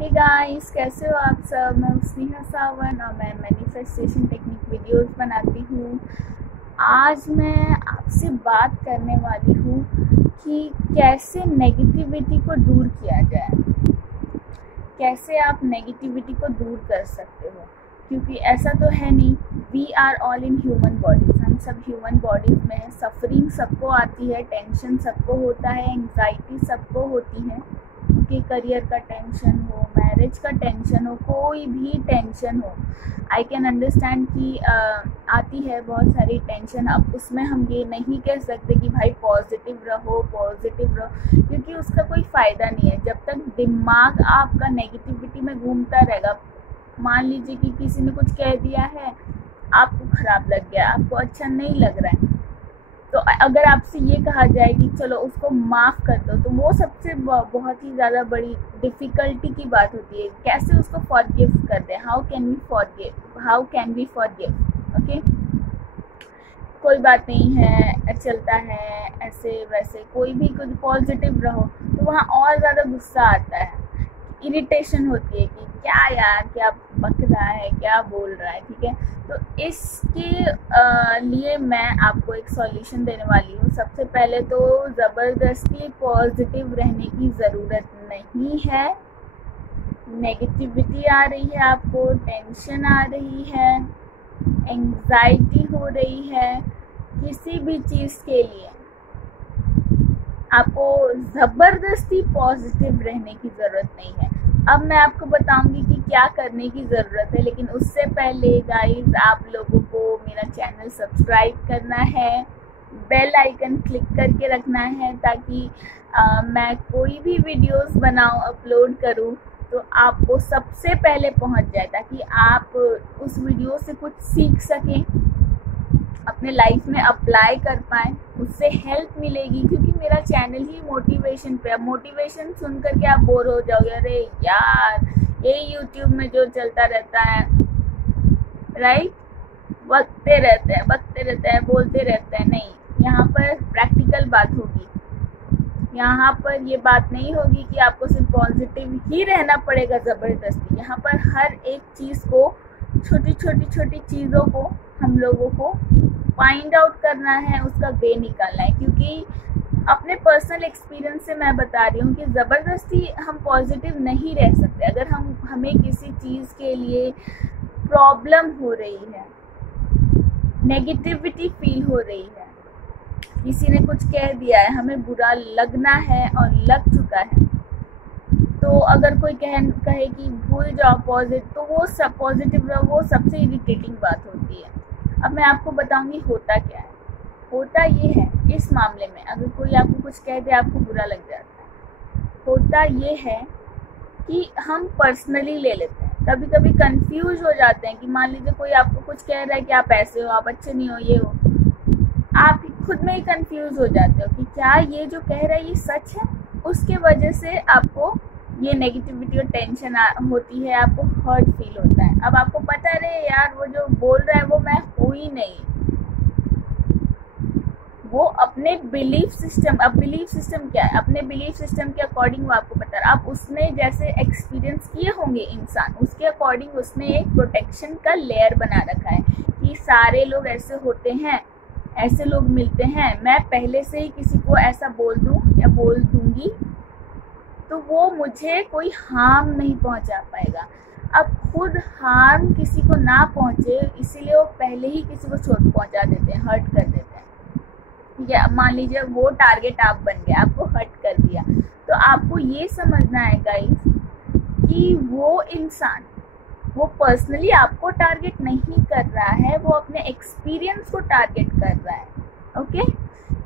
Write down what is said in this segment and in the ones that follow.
Hey guys, कैसे हो आप सब। मैं स्नेहा सावन और मैं मैनिफेस्टेशन टेक्निक वीडियोस बनाती हूँ। आज मैं आपसे बात करने वाली हूँ कि कैसे नेगेटिविटी को दूर किया जाए, कैसे आप नेगेटिविटी को दूर कर सकते हो। क्योंकि ऐसा तो है नहीं, we are all in human bodies, हम सब ह्यूमन बॉडीज़ में हैं। सफरिंग सबको आती है, टेंशन सबको होता है, एंग्जाइटी सबको होती है कि करियर का टेंशन हो, मैरिज का टेंशन हो, कोई भी टेंशन हो। आई कैन अंडरस्टैंड कि आती है बहुत सारी टेंशन। अब उसमें हम ये नहीं कह सकते कि भाई पॉजिटिव रहो, क्योंकि उसका कोई फ़ायदा नहीं है जब तक दिमाग आपका नेगेटिविटी में घूमता रहेगा। मान लीजिए कि किसी ने कुछ कह दिया है, आपको ख़राब लग गया, आपको अच्छा नहीं लग रहा है, तो अगर आपसे ये कहा जाए कि चलो उसको माफ़ कर दो, तो वो सबसे बहुत ही ज़्यादा बड़ी डिफ़िकल्टी की बात होती है। कैसे उसको फॉरगिव कर दें, how can we forgive. Okay, कोई बात नहीं है, चलता है, ऐसे वैसे कोई भी कुछ पॉजिटिव रहो, तो वहाँ और ज़्यादा गुस्सा आता है, इरिटेशन होती है कि क्या यार, क्या बक रहा है, क्या बोल रहा है। ठीक है, तो इसके लिए मैं आपको एक सॉल्यूशन देने वाली हूँ। सबसे पहले तो ज़बरदस्ती पॉजिटिव रहने की ज़रूरत नहीं है। नेगेटिविटी आ रही है, आपको टेंशन आ रही है, एंग्जाइटी हो रही है, किसी भी चीज़ के लिए आपको ज़बरदस्ती पॉजिटिव रहने की ज़रूरत नहीं है। अब मैं आपको बताऊंगी कि क्या करने की ज़रूरत है, लेकिन उससे पहले गाइस आप लोगों को मेरा चैनल सब्सक्राइब करना है, बेल आइकन क्लिक करके रखना है, ताकि मैं कोई भी वीडियोस बनाऊं, अपलोड करूं, तो आपको सबसे पहले पहुंच जाए, ताकि आप उस वीडियो से कुछ सीख सकें, अपने लाइफ में अप्लाई कर पाएँ, उससे हेल्प मिलेगी। क्योंकि मेरा चैनल ही मोटिवेशन पे है। मोटिवेशन सुन करके आप बोर हो जाओगे, अरे यार ये यूट्यूब में जो चलता रहता है, राइट, बकते रहते हैं, बोलते रहते हैं। नहीं, यहाँ पर प्रैक्टिकल बात होगी। यहाँ पर ये बात नहीं होगी कि आपको सिर्फ पॉजिटिव ही रहना पड़ेगा ज़बरदस्ती। यहाँ पर हर एक चीज़ को, छोटी चीज़ों को हम लोगों को फाइंड आउट करना है, उसका वे निकालना है। क्योंकि अपने पर्सनल एक्सपीरियंस से मैं बता रही हूँ कि ज़बरदस्ती हम पॉजिटिव नहीं रह सकते। अगर हमें किसी चीज़ के लिए प्रॉब्लम हो रही है, नेगेटिविटी फील हो रही है, किसी ने कुछ कह दिया है, हमें बुरा लगना है और लग चुका है, तो अगर कोई कहे कि भूल जाओ पॉजिटिव, तो वो सब पॉजिटिव रहो, वो सबसे इरिटेटिंग बात होती है। अब मैं आपको बताऊंगी होता क्या है। होता ये है, इस मामले में अगर कोई आपको कुछ कह दे, आपको बुरा लग जाता है। होता ये है कि हम पर्सनली ले लेते हैं, कभी कभी कंफ्यूज हो जाते हैं कि मान लीजिए कोई आपको कुछ कह रहा है कि आप ऐसे हो, आप अच्छे नहीं हो, ये हो, आप खुद में ही कंफ्यूज हो जाते हो कि क्या ये जो कह रहा है ये सच है। उसके वजह से आपको ये नेगेटिविटी और टेंशन होती है, आपको हर्ट फील होता है। अब आपको पता है यार वो जो बोल रहा है वो मैं हूँ ही नहीं, वो अपने बिलीफ सिस्टम, अब बिलीफ सिस्टम क्या है, अपने बिलीफ सिस्टम के अकॉर्डिंग वो आपको पता है। अब उसने जैसे एक्सपीरियंस किए होंगे इंसान, उसके अकॉर्डिंग उसने एक प्रोटेक्शन का लेयर बना रखा है कि सारे लोग ऐसे होते हैं, ऐसे लोग मिलते हैं, मैं पहले से ही किसी को ऐसा बोल दूँ या बोल दूँगी तो वो मुझे कोई हार्म नहीं पहुंचा पाएगा। अब खुद हार्म किसी को ना पहुंचे, इसीलिए वो पहले ही किसी को चोट पहुंचा देते हैं, हर्ट कर देते हैं। या मान लीजिए वो टारगेट आप बन गए, आपको हर्ट कर दिया, तो आपको ये समझना है गाइस कि वो इंसान, वो पर्सनली आपको टारगेट नहीं कर रहा है, वो अपने एक्सपीरियंस को टारगेट कर रहा है। ओके,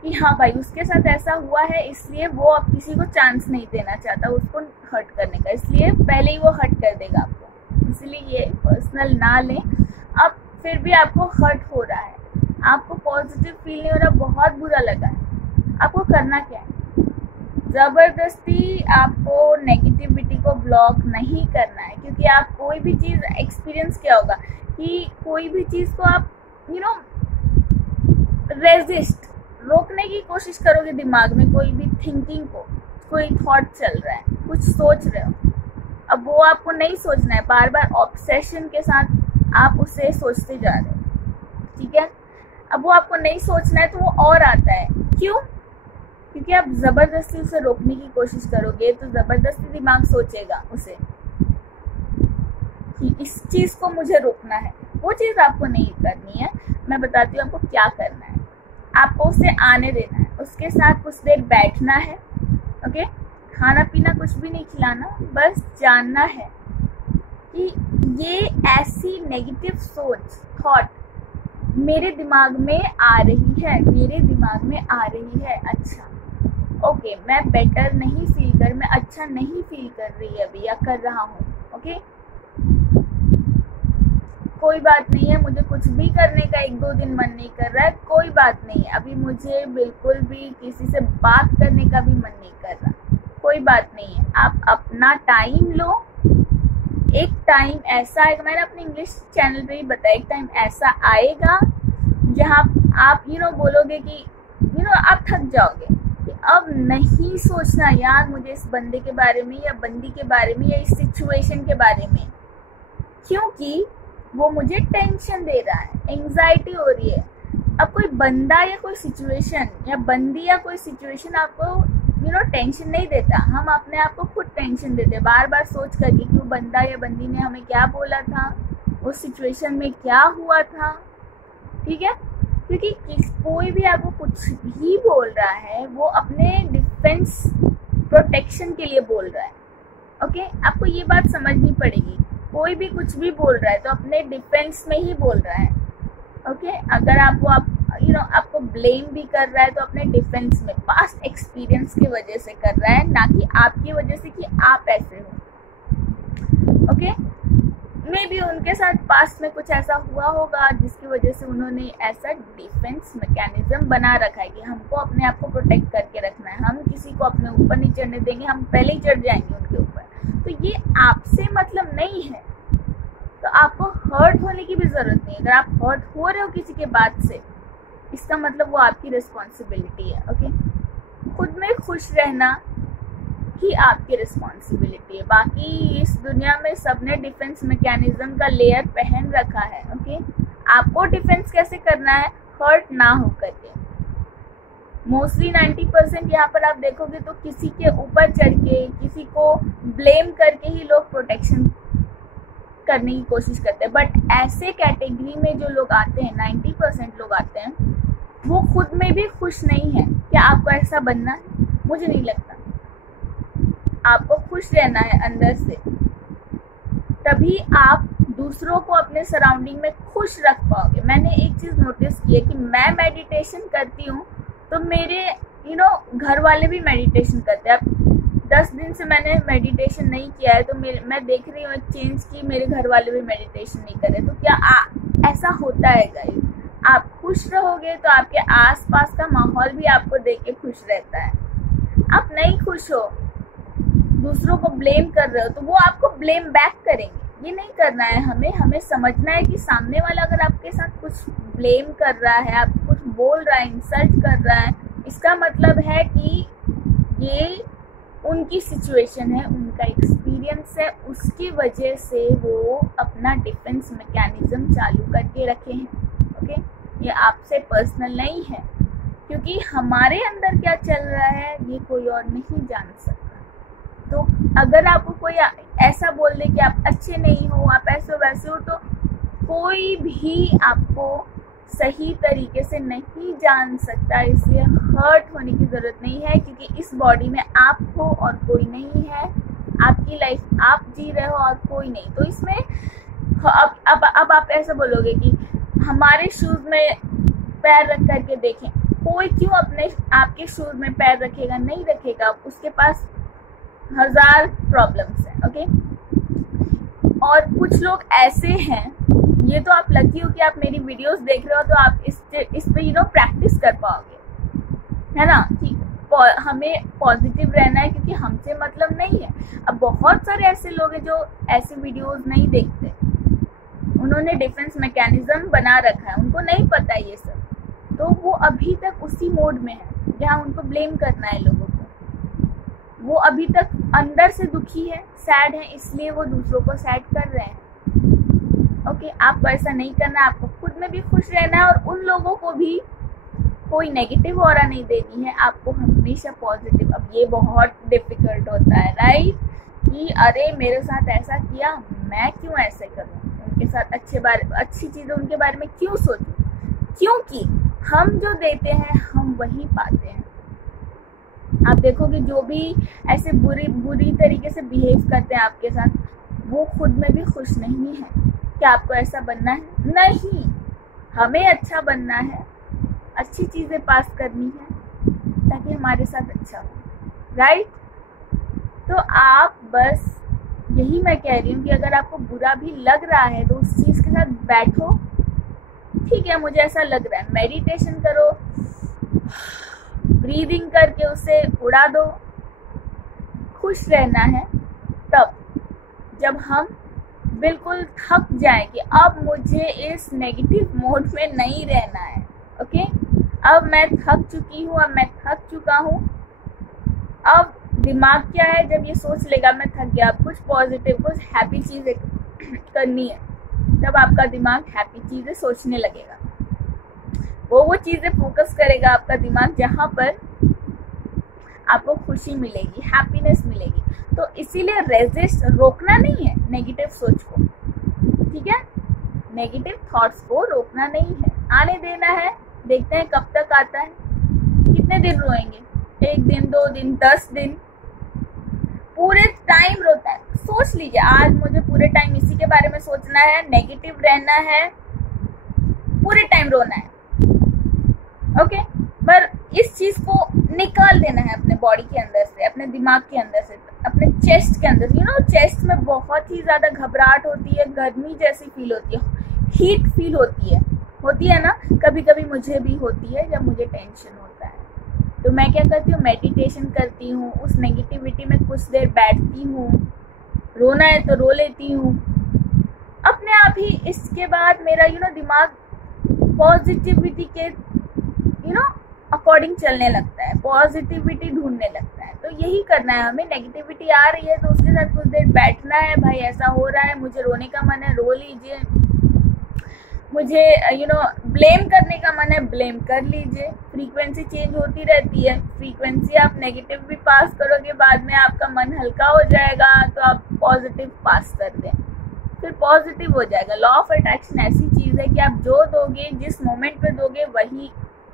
कि हाँ भाई उसके साथ ऐसा हुआ है, इसलिए वो अब किसी को चांस नहीं देना चाहता उसको हर्ट करने का, इसलिए पहले ही वो हर्ट कर देगा आपको। इसलिए ये पर्सनल ना लें। अब फिर भी आपको हर्ट हो रहा है, आपको पॉजिटिव फील नहीं हो रहा, बहुत बुरा लगा है, आपको करना क्या है, ज़बरदस्ती आपको नेगेटिविटी को ब्लॉक नहीं करना है। क्योंकि आप कोई भी चीज़ एक्सपीरियंस क्या होगा कि कोई भी चीज़ को आप रेजिस्ट, रोकने की कोशिश करोगे दिमाग में, कोई भी थिंकिंग को, कोई थॉट चल रहा है, कुछ सोच रहे हो, अब वो आपको नहीं सोचना है, बार बार ऑब्सेशन के साथ आप उसे सोचते जा रहे हो, ठीक है। अब वो आपको नहीं सोचना है तो वो और आता है, क्यों? क्योंकि आप ज़बरदस्ती उसे रोकने की कोशिश करोगे तो ज़बरदस्ती दिमाग सोचेगा उसे कि इस चीज़ को मुझे रोकना है। वो चीज़ आपको नहीं करनी है। मैं बताती हूँ आपको क्या करना है। आपको उसे आने देना है, उसके साथ कुछ देर बैठना है, ओके। खाना पीना कुछ भी नहीं खिलाना, बस जानना है कि ये ऐसी नेगेटिव सोच, थॉट मेरे दिमाग में आ रही है, मेरे दिमाग में आ रही है। अच्छा, ओके, मैं बेटर नहीं फील कर, मैं अच्छा नहीं फील कर रही अभी या कर रहा हूँ, ओके। कोई बात नहीं है, मुझे कुछ भी करने का 1-2 दिन मन नहीं कर रहा है, कोई बात नहीं है। अभी मुझे बिल्कुल भी किसी से बात करने का भी मन नहीं कर रहा, कोई बात नहीं है। आप अपना टाइम लो। एक टाइम ऐसा आएगा, मैंने अपने इंग्लिश चैनल पे ही बताया, एक टाइम ऐसा आएगा जहाँ आप बोलोगे कि आप थक जाओगे कि अब नहीं सोचना यार मुझे इस बंदे के बारे में या बंदी के बारे में या इस सिचुएशन के बारे में, क्योंकि वो मुझे टेंशन दे रहा है, एंग्जाइटी हो रही है। अब कोई बंदा या कोई सिचुएशन या बंदी या कोई सिचुएशन आपको टेंशन नहीं देता, हम अपने आप को खुद टेंशन देते, बार बार सोच करके कि वो बंदा या बंदी ने हमें क्या बोला था, उस सिचुएशन में क्या हुआ था, ठीक है। क्योंकि कोई भी आपको कुछ भी बोल रहा है वो अपने डिफेंस प्रोटेक्शन के लिए बोल रहा है, ओके। आपको ये बात समझनी पड़ेगी, कोई भी कुछ भी बोल रहा है तो अपने डिफेंस में ही बोल रहा है, ओके। अगर आपको ब्लेम भी कर रहा है तो अपने डिफेंस में, पास्ट एक्सपीरियंस की वजह से कर रहा है, ना कि आपकी वजह से कि आप ऐसे हो, ओके। मे बी उनके साथ पास्ट में कुछ ऐसा हुआ होगा जिसकी वजह से उन्होंने ऐसा डिफेंस मैकेनिज्म बना रखा है कि हमको अपने आप को प्रोटेक्ट करके रखना है, हम किसी को अपने ऊपर नहीं चढ़ने देंगे, हम पहले ही चढ़ जाएंगे उनके ऊपर। तो ये आपसे मतलब नहीं है, तो आपको हर्ट होने की भी ज़रूरत नहीं है। अगर आप हर्ट हो रहे हो किसी के बात से, इसका मतलब वो आपकी रिस्पॉन्सिबिलिटी है, ओके। खुद में खुश रहना ही आपकी रिस्पॉन्सिबिलिटी है। बाकी इस दुनिया में सबने डिफेंस मैकेनिज्म का लेयर पहन रखा है, ओके। आपको डिफेंस कैसे करना है? हर्ट ना हो करके। मोस्टली 90% यहाँ पर आप देखोगे तो किसी के ऊपर चढ़ के, किसी को ब्लेम करके ही लोग प्रोटेक्शन करने की कोशिश करते हैं। बट ऐसे कैटेगरी में जो लोग आते हैं, 90% लोग आते हैं, वो खुद में भी खुश नहीं है। क्या आपको ऐसा बनना है? मुझे नहीं लगता। आपको खुश रहना है अंदर से, तभी आप दूसरों को अपने सराउंडिंग में खुश रख पाओगे। मैंने एक चीज़ नोटिस की है कि मैं मेडिटेशन करती हूँ तो मेरे घर वाले भी मेडिटेशन करते हैं। अब 10 दिन से मैंने मेडिटेशन नहीं किया है तो मैं देख रही हूँ एक चेंज की, मेरे घर वाले भी मेडिटेशन नहीं कर रहे। तो क्या ऐसा होता है गाइस? आप खुश रहोगे तो आपके आसपास का माहौल भी आपको देख के खुश रहता है। आप नहीं खुश हो, दूसरों को ब्लेम कर रहे हो, तो वो आपको ब्लेम बैक करेंगे। ये नहीं करना है हमें समझना है कि सामने वाला अगर आपके साथ कुछ ब्लेम कर रहा है, आप कुछ बोल रहा है, इंसल्ट कर रहा है, इसका मतलब है कि ये उनकी सिचुएशन है, उनका एक्सपीरियंस है, उसकी वजह से वो अपना डिफेंस मैकेनिज्म चालू करके रखे हैं, ओके। ये आपसे पर्सनल नहीं है, क्योंकि हमारे अंदर क्या चल रहा है ये कोई और नहीं जान सकता। तो अगर आपको कोई ऐसा बोल दे कि आप अच्छे नहीं हो, आप ऐसे हो वैसे हो, तो कोई भी आपको सही तरीके से नहीं जान सकता। इसलिए हर्ट होने की ज़रूरत नहीं है, क्योंकि इस बॉडी में आप हो और कोई नहीं है। आपकी लाइफ आप जी रहे हो और कोई नहीं। तो इसमें अब आप ऐसा बोलोगे कि हमारे शूज़ में पैर रख करके देखें। कोई क्यों आपके शूज़ में पैर रखेगा? नहीं रखेगा, उसके पास 1000 प्रॉब्लम्स हैं, ओके। और कुछ लोग ऐसे हैं, ये तो आप लकी हो कि आप मेरी वीडियोस देख रहे हो, तो आप इस पे प्रैक्टिस कर पाओगे, है ना। कि हमें पॉजिटिव रहना है, क्योंकि हमसे मतलब नहीं है। अब बहुत सारे ऐसे लोग हैं जो ऐसे वीडियोस नहीं देखते, उन्होंने डिफेंस मैकेनिज्म बना रखा है, उनको नहीं पता ये सब, तो वो अभी तक उसी मोड में है जहाँ उनको ब्लेम करना है लोगों को। वो अभी तक अंदर से दुखी है, सैड है, इसलिए वो दूसरों को सैड कर रहे हैं। ओके, आपको ऐसा नहीं करना है, आपको खुद में भी खुश रहना है और उन लोगों को भी कोई नेगेटिव ऑरा नहीं देनी है, आपको हमेशा पॉजिटिव। अब ये बहुत डिफिकल्ट होता है राइट, कि अरे मेरे साथ ऐसा किया, मैं क्यों ऐसे करूँ, उनके साथ अच्छी चीज़ें उनके बारे में क्यों सोचूं, क्योंकि हम जो देते हैं हम वही पाते हैं। आप देखोगे जो भी ऐसे बुरी तरीके से बिहेव करते हैं आपके साथ, वो खुद में भी खुश नहीं है। क्या आपको ऐसा बनना है? नहीं, हमें अच्छा बनना है, अच्छी चीज़ें पास करनी है ताकि हमारे साथ अच्छा हो राइट। तो आप बस यही मैं कह रही हूँ कि अगर आपको बुरा भी लग रहा है तो उस चीज़ के साथ बैठो, ठीक है मुझे ऐसा लग रहा है, मेडिटेशन करो, ब्रीदिंग करके उसे उड़ा दो। खुश रहना है तब जब हम बिल्कुल थक जाएं कि अब मुझे इस नेगेटिव मोड में नहीं रहना है। ओके, अब मैं थक चुकी हूँ, अब मैं थक चुका हूँ। अब दिमाग क्या है, जब ये सोच लेगा मैं थक गया, अब कुछ पॉजिटिव, कुछ हैप्पी चीज़ें करनी है, तब आपका दिमाग हैप्पी चीज़ें सोचने लगेगा। वो चीज़ें फोकस करेगा आपका दिमाग जहाँ पर आपको खुशी मिलेगी, हैप्पीनेस मिलेगी। तो इसीलिए रेजिस्ट, रोकना नहीं है नेगेटिव सोच को, ठीक है, नेगेटिव थॉट्स को रोकना नहीं है, आने देना है। देखते हैं कब तक आता है, कितने दिन रोएंगे, 1 दिन 2 दिन 10 दिन, पूरे टाइम रोता है। सोच लीजिए आज मुझे पूरे टाइम इसी के बारे में सोचना है, नेगेटिव रहना है, पूरे टाइम रोना है। ओके, पर इस चीज को निकाल देना है अपने बॉडी के अंदर से, अपने दिमाग के अंदर से, अपने चेस्ट के अंदर। चेस्ट में बहुत ही ज्यादा घबराहट होती है, गर्मी जैसी फील होती है, हीट फील होती है ना, कभी कभी मुझे भी होती है जब मुझे टेंशन होता है। तो मैं क्या करती हूँ, मेडिटेशन करती हूँ, उस नेगेटिविटी में कुछ देर बैठती हूँ, रोना है तो रो लेती हूँ अपने आप ही। इसके बाद मेरा दिमाग पॉजिटिविटी के अकॉर्डिंग चलने लगता है, पॉजिटिविटी ढूंढने लगता है। तो यही करना है हमें, नेगेटिविटी आ रही है तो उसके साथ कुछ देर बैठना है। भाई ऐसा हो रहा है, मुझे रोने का मन है, रो लीजिए, मुझे ब्लेम करने का मन है, ब्लेम कर लीजिए। फ्रीक्वेंसी चेंज होती रहती है, फ्रीक्वेंसी आप नेगेटिव भी पास करोगे, बाद में आपका मन हल्का हो जाएगा तो आप पॉजिटिव पास कर दें, फिर पॉजिटिव हो जाएगा। लॉ ऑफ अट्रैक्शन ऐसी चीज़ है कि आप जो दोगे, जिस मोमेंट पे दोगे, वही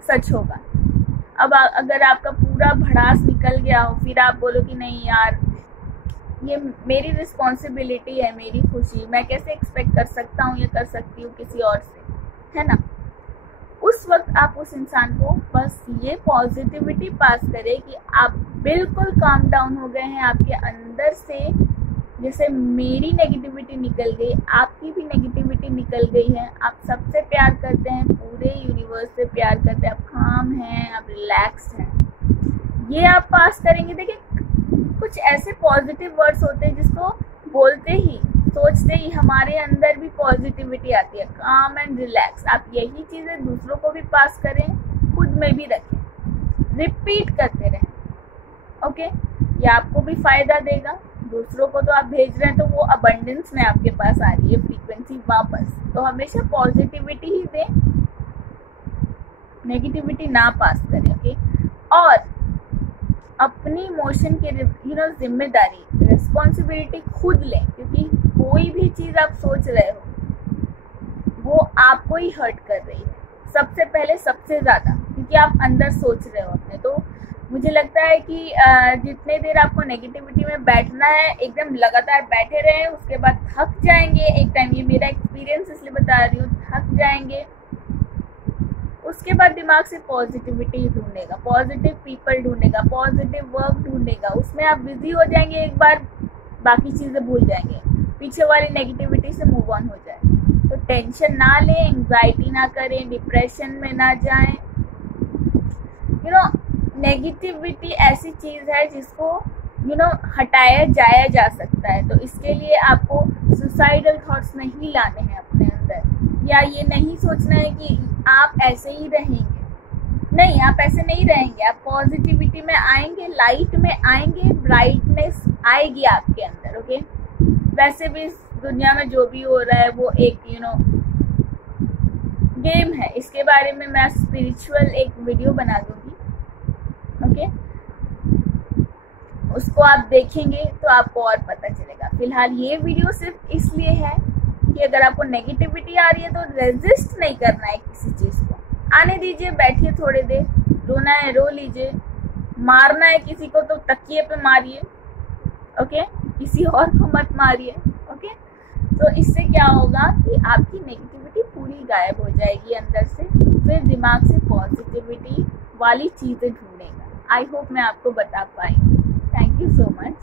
सच होगा। अब अगर आपका पूरा भड़ास निकल गया हो, फिर आप बोलो कि नहीं यार ये मेरी रिस्पॉन्सिबिलिटी है, मेरी खुशी, मैं कैसे एक्सपेक्ट कर सकता हूँ, ये कर सकती हूँ किसी और से, है ना। उस वक्त आप उस इंसान को बस ये पॉजिटिविटी पास करें कि आप बिल्कुल काम डाउन हो गए हैं, आपके अंदर से जैसे मेरी नेगेटिविटी निकल गई, आपकी भी नेगेटिविटी निकल गई है, आप सबसे प्यार करते हैं, पूरे यूनिवर्स से प्यार करते हैं, आप काम हैं, आप रिलैक्स हैं, ये आप पास करेंगे। देखिए कुछ ऐसे पॉजिटिव वर्ड्स होते हैं जिसको बोलते ही, सोचते ही हमारे अंदर भी पॉजिटिविटी आती है, काम एंड रिलैक्स। आप यही चीज़ें दूसरों को भी पास करें, खुद में भी रखें, रिपीट करते रहें। ओके, ये आपको भी फायदा देगा, दूसरों को तो आप भेज रहे हैं तो वो अबंडेंस में आपके पास आ रही है फ्रीक्वेंसी वापस। तो हमेशा पॉजिटिविटी ही दें, नेगेटिविटी ना पास करें। ओके, और अपनी इमोशन के जिम्मेदारी, रिस्पॉन्सिबिलिटी खुद लें, क्योंकि कोई भी चीज़ आप सोच रहे हो वो आपको ही हर्ट कर रही है सबसे पहले, सबसे ज़्यादा, क्योंकि आप अंदर सोच रहे हो अपने। तो मुझे लगता है कि जितने देर आपको नेगेटिविटी में बैठना है, एकदम लगातार बैठे रहें, उसके बाद थक जाएंगे एक टाइम, ये मेरा एक्सपीरियंस इसलिए बता रही हूँ, थक जाएंगे, उसके बाद दिमाग से पॉजिटिविटी ढूंढेगा, पॉजिटिव पीपल ढूंढेगा, पॉजिटिव वर्क ढूंढेगा, उसमें आप बिजी हो जाएंगे, एक बार बाकी चीज़ें भूल जाएंगे, पीछे वाली नेगेटिविटी से मूव ऑन हो जाए। तो टेंशन ना लें, एंग्जाइटी ना करें, डिप्रेशन में ना जाएं। नेगेटिविटी ऐसी चीज़ है जिसको हटाया जाया जा सकता है। तो इसके लिए आपको सुसाइडल थॉट्स नहीं लाने हैं अपने अंदर, या ये नहीं सोचना है कि आप ऐसे ही रहेंगे। नहीं, आप ऐसे नहीं रहेंगे, आप पॉजिटिविटी में आएंगे, लाइट में आएंगे, ब्राइटनेस आएगी आपके अंदर। ओके, वैसे भी इस दुनिया में जो भी हो रहा है वो एक गेम है, इसके बारे में मैं स्पिरिचुअल एक वीडियो बना दूंगी। ओके, उसको आप देखेंगे तो आपको और पता चलेगा। फिलहाल ये वीडियो सिर्फ इसलिए है कि अगर आपको नेगेटिविटी आ रही है तो रेजिस्ट नहीं करना है किसी चीज़ को, आने दीजिए, बैठिए थोड़ी देर, रोना है रो लीजिए, मारना है किसी को तो तकिए पे मारिए। ओके, किसी और को मत मारिए। ओके, तो इससे क्या होगा कि आपकी नेगेटिविटी पूरी गायब हो जाएगी अंदर से, फिर दिमाग से पॉजिटिविटी वाली चीज़ें ढूंढेगा। आई होप मैं आपको बता पाई। Thank you so much.